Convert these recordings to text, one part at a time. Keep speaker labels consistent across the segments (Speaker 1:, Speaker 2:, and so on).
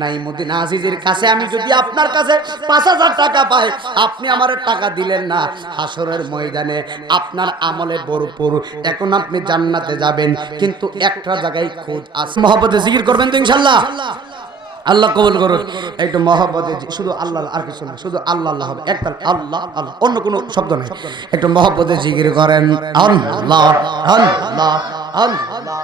Speaker 1: নাইমুদ্দিন আজিজের কাছে আমি যদি আপনার কাছে পাঁচ হাজার টাকা পাই, আপনি আমার টাকা দিলেন না। হাসরের ময়দানে আপনার আমলে ভরপুর। এখন আপনি জান্নাতে যাবেন, কিন্তু একটা জায়গায় খোঁজ আছে। মহব্বতে জিকির করবেন তো ইনশাল্লাহ? আল্লাহ কবুল করুন একটু মহব্বতে শুধু আল্লাহ, আর কিছু না, শুধু আল্লাহ আল্লাহ হবে। একটা আল্লাহ আল্লাহ, অন্য কোনো শব্দ নেই। একটু মহব্বতে জিকির করেন। আল্লাহ আল্লাহ আল্লাহ।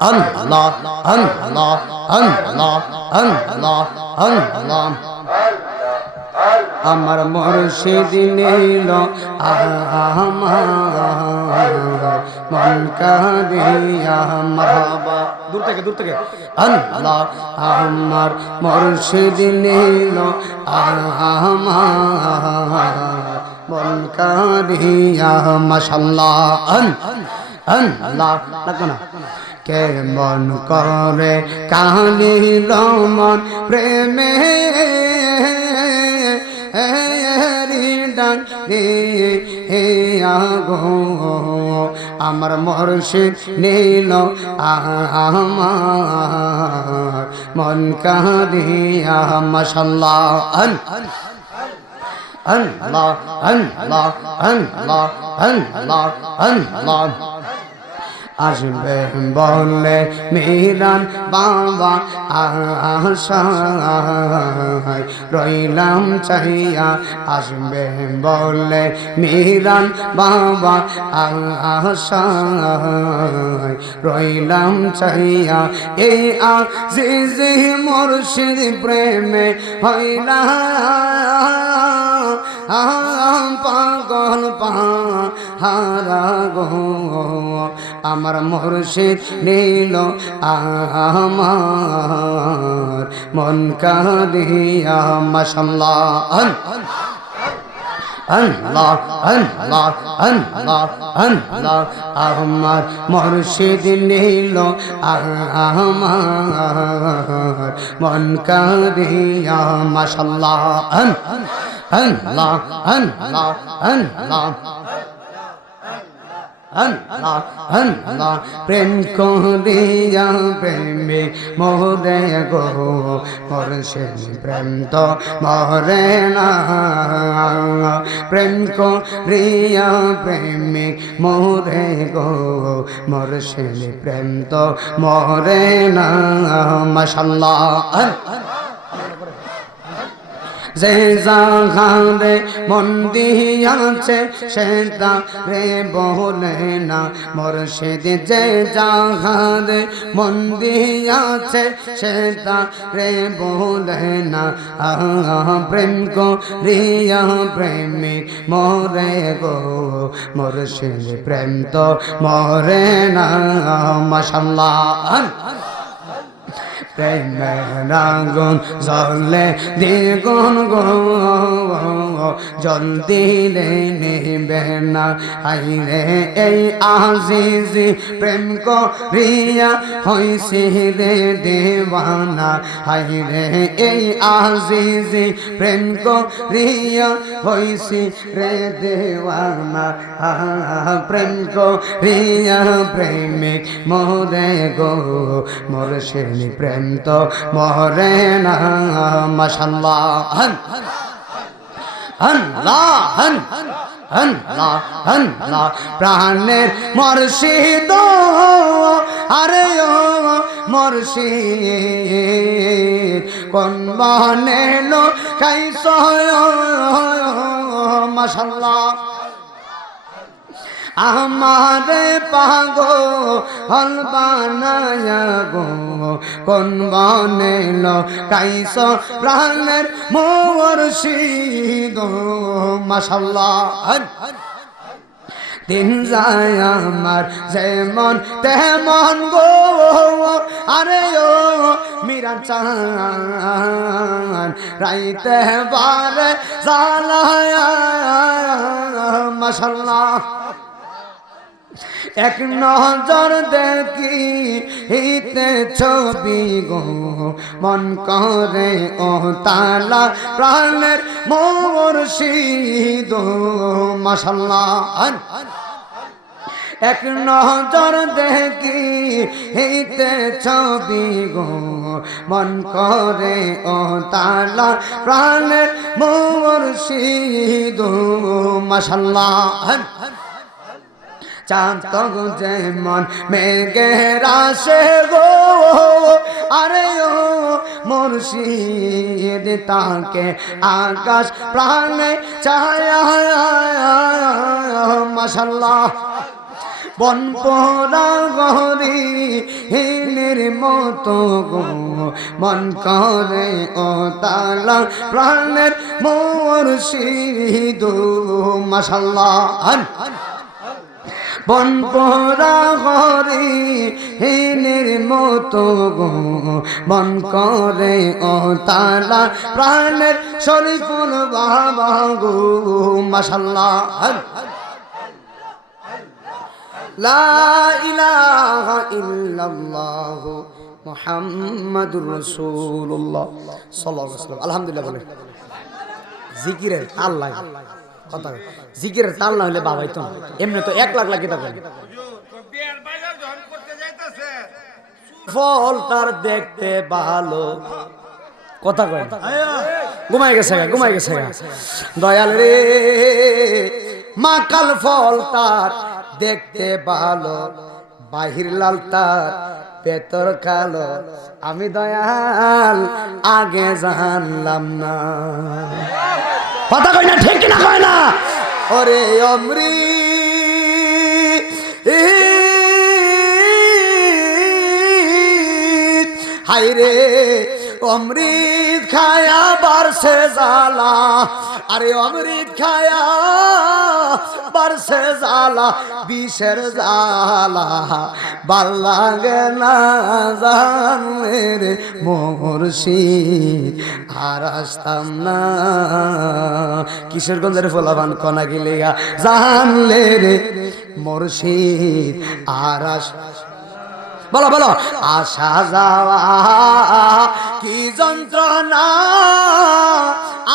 Speaker 1: আল্লাহ আল্লাহ আল্লাহ আল্লাহ আল্লাহ। আমার মুর্শিদ নীল, আমার দূর থেকে দূর থেকে। আমার মুর্শিদ নীল, আমার মন কাদিয়া না? কেমন করে? কালিল মন প্রেমে ডান হে আগো। আমার মর্ষিদ নীল আমার, মন কাঁদিয়া, মশাল্লাহ, আন আন লা আন লা আন লা আন লা আন লা আসবে বলে মিরান বাবা আশায় রইলাম চাইয়া আসবে বলে মিরান বাবা আশায় রইলাম চাইয়া এই আজিজি মুর্শিদ প্রেমে হইলা পাগল পাহারা গো। আমার মুর্শিদ নীল আমার, মন কাদিয়া আল্লাহ আমার মুর্শিদ নীল আমার, মন কাদিয়া, মাশাল্লাহ আল্লাহ আল্লাহ আল্লাহ। আল্লাহ প্রেম করিয়া প্রেমে মোরে গো সে প্রেম তো মরে না। প্রেম করিয়া প্রেমে মোরে গো, মোর সে প্রেম তো মরে না। মাশাল্লাহ। যে জাগারে মন দিয়াছে, সেটা রে বলে না। মুর্শিদ যে জাগারে মন দিয়াছে, সেটা রে বলে না। আহ, প্রেম কো রিয়া প্রেমিক মরে গো। মুর্শিদ প্রেম তো মরে না, মাশাল্লাহ। প্রেমের আগুন জ্বলে দ্বিগুণ জল দিলে নেবে না আইরে এই আজিজি প্রেম করিয়া হইছে রে দেওয়ানা আইরে এই আজিজি প্রেম করিয়া হইছে রে দেওয়ানা প্রেম করিয়া প্রেমিক মোরে গো মোর শ্রেণি প্রেম তো মহরে না মাশাল্লাহ। হন আরে ও মুর্শিদ। কোন মহনে লো কাইস মাশাল্লাহ। আমারে পাগো হল বানায়া গো, কোন বনেল কাইস প্রাণের মোর শিদ। মাশাল্লাহ দিন যায় আমার যেমন তেমন গো, আরে ও মীরা চান রাইতে বারে জালায় মাশাল্লাহ এক নজর দেখি হিতে ছবি গো, মন করে ও তালা প্রাণের মোর শীদ মাসাল্লাহ এক নজর দেখি হেতে ছবি গো, মন করে ও তালা প্রাণের মোর মুর্শিদ। মাশাল্লাহ। চাঁদ যেমন মেঘের আসে গো। আরে ও মুর্শিদ, তাকে আকাশ প্রাণে ছায়া মাশাল্লাহ বন পোড়া গহরি হিনের মতো গো। মন করে ও তালা প্রাণের মুর্শিদ মাশাল্লাহ বন পোড়া হরি হিনের মতো গো। মন করে ও তালা প্রাণের শরীফুল বাবা গো। মাসাল্লাহ আলহামদুলিল্লাহ বলে জিকিরের আল্লাহ। কথা। জিকিরের তাল না হলে বাবাই তো। এমনি তো এক লাখ
Speaker 2: করতে যাইতেছে
Speaker 1: ফল তার দেখতে ভালো কথা কয়। ঘুমাই গেছে ঘুমাই গেছে। দয়াল রে মাকাল ফল তার দেখতে ভালো বাহির লাল তার পেতর কালো আমি দয়াল, আগে জানলাম না কথা কই না ঠিক কিনা কয় না? ওরে অমৃ হাইরে অমৃত খায়া বারসে জালা আরে অমৃত খায়া বারসে জালা বিষের জালা ভালো লাগে না জানলে রে আর আসতাম না। কিশোরগঞ্জের ফলাবান কনা গিলিয়া জানলে রে মোরশিদ, আর আস বলো বলো। আসা যাওয়া কি যন্ত্রণা?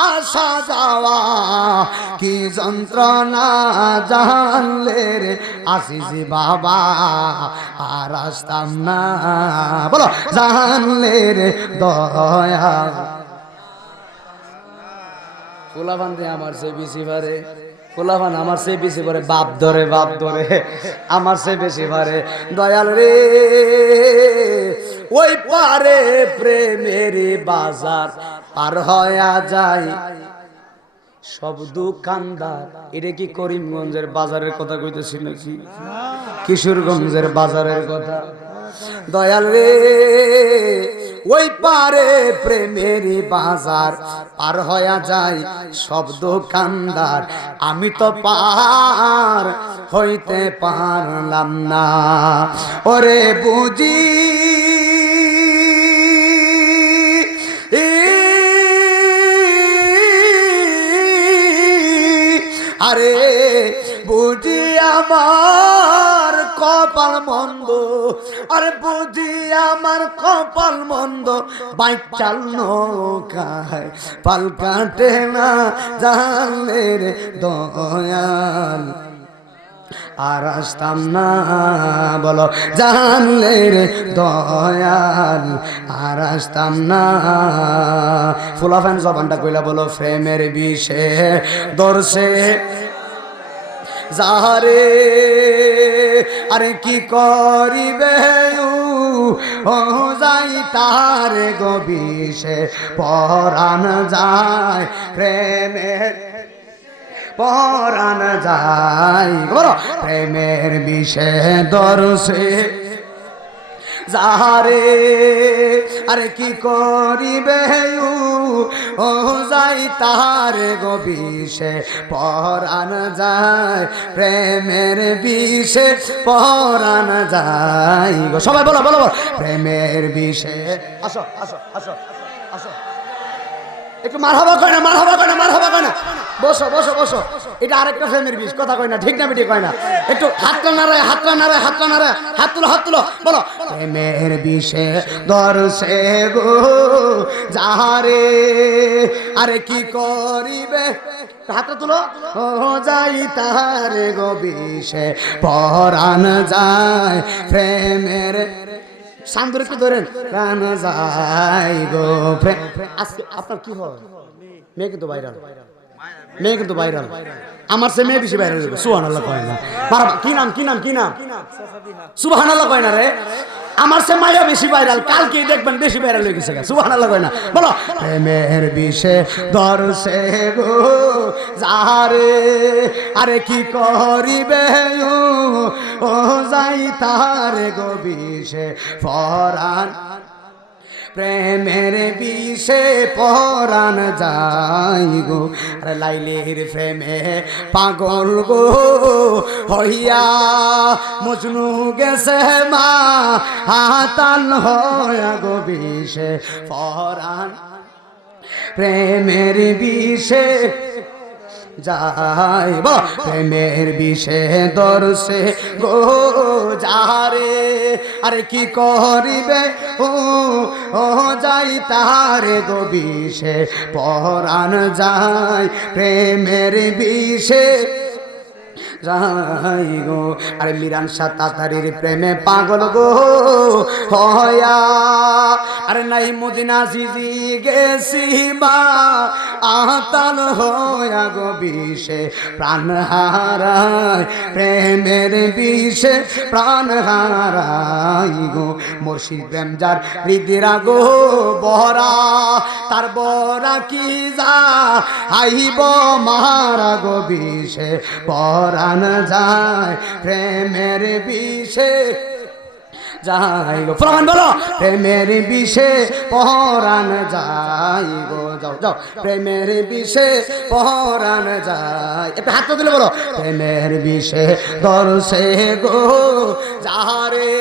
Speaker 1: আসা যাওয়া কি যন্ত্রণা? জানলে রে আসিছি বাবা, আর আসতাম না। বলো, জানলে রে দয়া দিয়ে আমার সে বেশি পারে পোলাপান আমার সে বেশি পারে বাপ ধরে বাপ ধরে, আমার সে বেশি পারে। দয়াল রে, ওই পারে প্রেমের বাজার পার হয়া যায় সব দোকানদার এটা কি করিমগঞ্জের বাজারের কথা কইতেছি নাকি? কিশোরগঞ্জের বাজারের কথা। দয়াল রে ওই পারে প্রেমের বাজার পার হয়ে যায় সব দোকানদার। আমি তো পার হইতে পারলাম না। ওরে বুঝি, আরে বুঝি আমার কপাল মন্দ। আরে বুঝি আমার কপাল মন্দ। বাইক চাল নৌকায় পাল কাটে না জানলে রে দয়াল। আর আসতাম না, বলো জানলে রে দয়াল। আর আসতাম না। ফুলাফান জবানটা কইলা বলো ফ্রেমের বিষে দর্শে যাহারে, আরে কি করিবে যাই তার গবিষে পরাণ যায়, প্রেমের পরাণ যায়। বলো, প্রেমের বিষে দর্শে যাহারে, আরে কি করিবে ও যাই তার গবিষে পরাণ যায়, প্রেমের বিষে, পরাণ যায় সবাই বলো বলো বলো। প্রেমের বিষে। আসো আসো আসো আসো একটু মার হবা কয় না মার হবা কয় না মার হবা কয় না। বসো বসো বসো। এটা আরেকটা ফ্রেমের বিষ, কথা কয় না, ঠিক না বেটি কয় না। একটু হাতটা নাড়ায় হাতটা নাড়ায় হাতটা নাড়ায় হাত তুলো হাত তুলো বলো। প্রেমের বিষে দর্শে গো যাহারে, আরে কি করিবে? হাতটা তুলো। যাই তারে গো বিষে, পরাণ যায় প্রেমের। সান্দুর একটু ধরেন। প্রাণ যায় গো আজকে আপনার কি হয়? মেয়ে কিন্তু ভাইরাল। মেয়ে কিন্তু ভাইরাল আমার সে মেয়ে বেশি ভাইরাল সুহান আল্লাহ কয় না। মারা- কি নাম কি নাম কি নাম? সুবাহান আল্লাহ কয় না রে। আমার সে মায়া বেশি ভাইরাল কালকে দেখবেন বেশি ভাইরাল হয়ে গেছে সুবাহান আল্লাহ কয় না। বলো। প্রেমের বিষে দর্শে গো যারে আরে কি করিবে ও? যাই তারে গো বিষে। ফরান প্রেমের বিষে পরাণ যাই গো। আর লাইলের প্রেমে পাগল গো হইয়া মজনু গেছে মা, হাতাল হয়া গো বিষে পরাণ। প্রেমের বিষে যাইব। প্রেমের বিষে দর্শে গো যারে আরে কি করিবে? ও ও যাই তারে গো বিষে। পরাণ যাই প্রেমের বিষে। যাই গো আরে মিরান শাহ তাতারির প্রেমে পাগল গো হয়া। আরে নাই মদিনা জিজি গেছি বা, আতাল হয়া গো বিষে, প্রাণ হারায় প্রেমের বিষে, প্রাণ হারাই গো। মুর্শিদ প্রেম যার হৃদিরা গো বহরা, তার বরা কি যা আইব মারা গো বিষে পরাণ যায়, প্রেমের বিষে যাই গো। প্রমাণ বলো, প্রেমের বিষে পরাণ যাই গো। যাও যাও। প্রেমের বিষে পরাণ যাই একটু হাত দিলে বলো, প্রেমের বিষে দর্শে গো, যাহারে,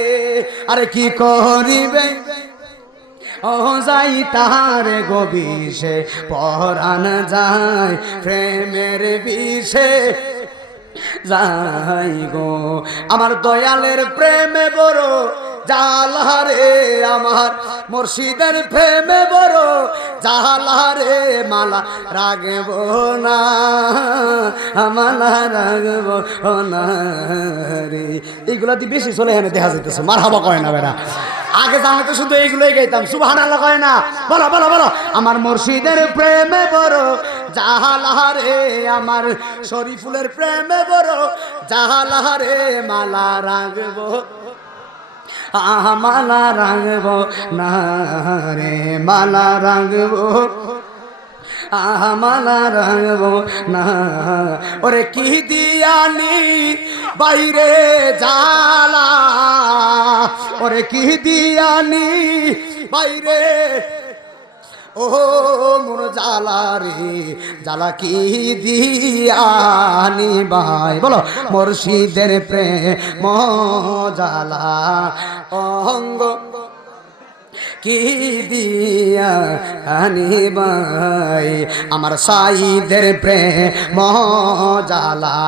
Speaker 1: আরে কি করিবে? ও যাই তাহার গো বিষে পরাণ যায়, প্রেমের বিষে যাই গো আমার দয়ালের প্রেমে বড় জালারে আমার মুর্শিদের প্রেমে বড়, জালারে মালা রাগব না, মালা রাগব না রে। এইগুলা দিয়ে বেশি চলে এখানে দেখা যাইতেছে মার হাবা কয় না বেড়া। আগে জানলে তো শুধু এইগুলোই গাইতাম সুবাহান আল্লাহ কয় না। বলো বলো বলো। আমার মুর্শিদের প্রেমে বড় জাহালারে আমার শরীফুলের প্রেমে বড় জাহালারে মালা রাগবো মালা রাঙব, না রে মালা রাঙব। আহ, মালা রাঙব, না। ওরে কি দিয়ানি বাইরে জালা ওরে কি দিয়ানি বাইরে ও মোর জালা রে জালা কি দিয়ানি ভাই বলো মুর্শিদের প্রেম জালা অঙ্গ কি দিয়া, আনি ভাই আমার সাইদের প্রেম জালা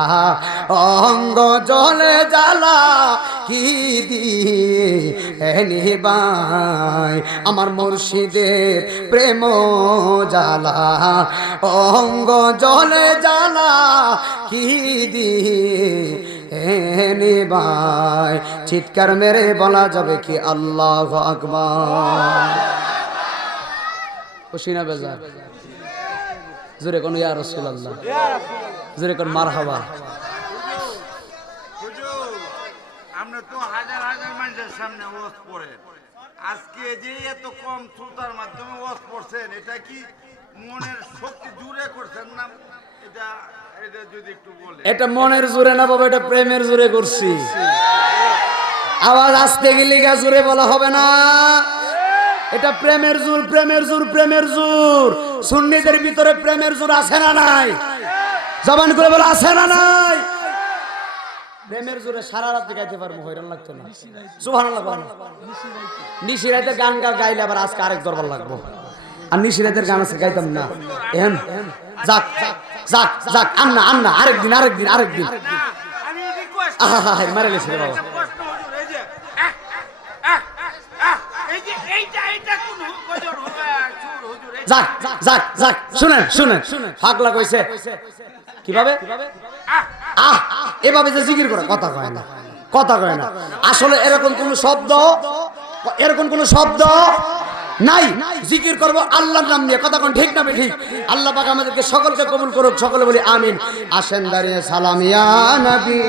Speaker 1: অঙ্গ জলে জালা কি দিয়ে এনি ভাই আমার মুর্শিদের প্রেম জালা অঙ্গ জলে জালা কি দিয়ে এনে ভাই চিৎকার মেরে বলা যাবে কি আল্লাহ আকবার। খুশিনা বেজার? জোরে কোন ইয়া জোরে কোন মার
Speaker 2: আমরা তো হাজার হাজার মানুষের সামনে পড়েন আজকে যে এত কম শ্রোতার মাধ্যমে পড়ছেন, এটা কি মনের শক্তি জুড়ে করছেন না এটা
Speaker 1: মনের জোরে না বাবা, এটা প্রেমের জোরে করছি। আওয়াজ আসতে গেলে গা জোরে বলা হবে না। এটা প্রেমের জোর প্রেমের জোর প্রেমের জোর। সুন্নিদের ভিতরে প্রেমের জোর আছে না নাই? জবান করে বলে, আছে না নাই? প্রেমের জোরে সারা রাত গাইতে পারব হইরান লাগতো না। সুবহানাল্লাহ বলেন। নিশিরাতে গান গা গাইলে আবার আজকে আরেক দরবার লাগবো। আর নিশিরাতের গান আছে গাইতাম না। এহেন যাক যাক। যাক আন্না আন্না আরেকদিন আরেকদিন আরেকদিন মারে লেছে রে বাবা। যাক যাক যাক শুনেন শুনেন। পাগলা কইছে। কীভাবে? আহ এভাবে যে জিকির করে কথা কয় না। কথা কয় না। আসলে এরকম কোন শব্দ এরকম কোন শব্দ নাই, জিকির করব আল্লাহর নাম নিয়ে, কথা কোন ঠিক না ঠিক আল্লাহ পাক আমাদেরকে সকলকে কবুল করুক, সকলে বলি আমিন। আসেন দাঁড়িয়ে সালামিয়া নবী।